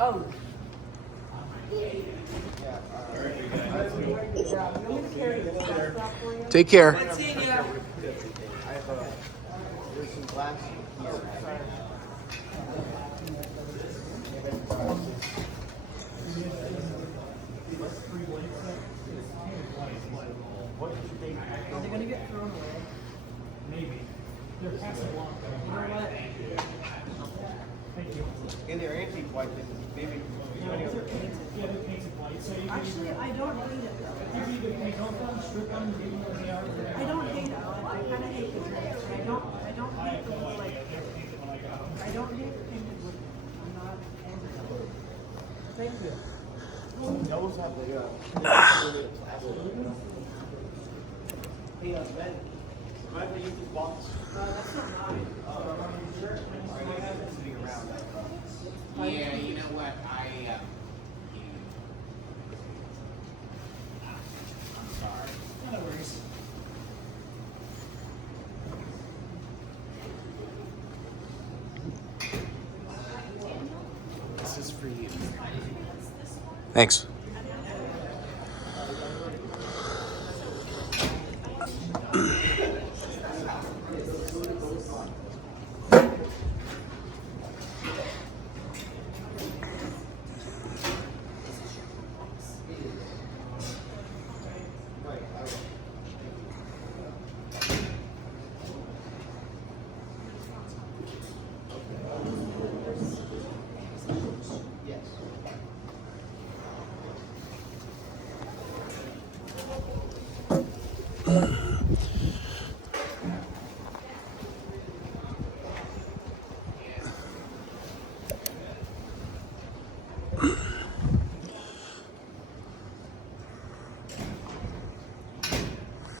Oh. Take care. Good seeing ya. There's some glass. Are they gonna get thrown away? Maybe. They're Casablanca. You know what? Thank you. And they're antique white, maybe. Yeah, they're painted white. So you can Actually, I don't hate it though. you can either paint over them, strip them, leave them as they are. I don't hate it. I kind of hate the drapes. I don't hate the like. Never painted when I got them. I don't hate the painted wood. I'm not angry at it. Thank you. Those have the, Hey, Ben, am I able to use this box? That's not mine. Sure. I have it sitting around. Yeah, you know what? I'm sorry. No worries. This is for you. Thanks. Yes.